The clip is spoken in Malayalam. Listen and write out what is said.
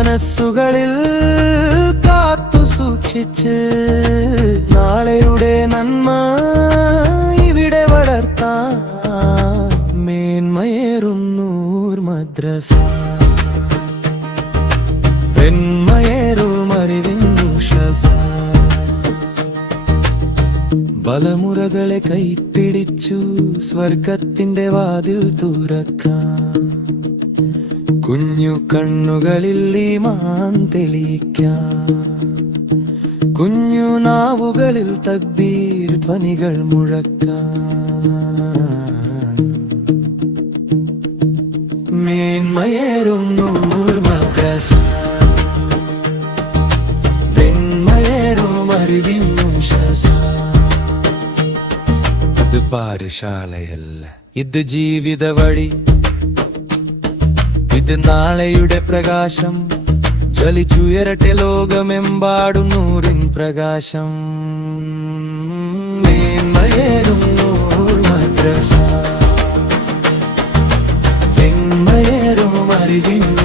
മനസ്സുകളിൽ കാത്തു സൂക്ഷിച്ച് നാളെയുടെ നന്മ ഇവിടെ വളർത്താൻ മേന്മയേറും നൂർ മദ്രസ. വെണ്മയേറും അറിവിൻ ഉഷസ. ബലമുറകളെ കൈപ്പിടിച്ചു സ്വർഗത്തിന്റെ വാതിൽ തുറക്കാം. കുഞ്ഞു കണ്ണുകളിൽ ഈമാൻ തെളിയിക്കാം. കുഞ്ഞു നാവുകളിൽ തക്ബീർ ധ്വനികൾ മുഴക്കാൻ. മേന്മയേറും നൂർ മദ്രസ. വെണ്മയേറും അറിവിൻ ഉഷസ. ഇത് പാഠശാലയല്ല, ഇത് ജീവിത വഴി. ഇത് നാളെയുടെ പ്രകാശം. ജ്വലിച്ചുയരട്ടെ ലോകമെമ്പാടും നൂറിൻ പ്രകാശം. മേന്മയേറും നൂർ മദ്രസ. വെണ്മയേറും അറിവിൻ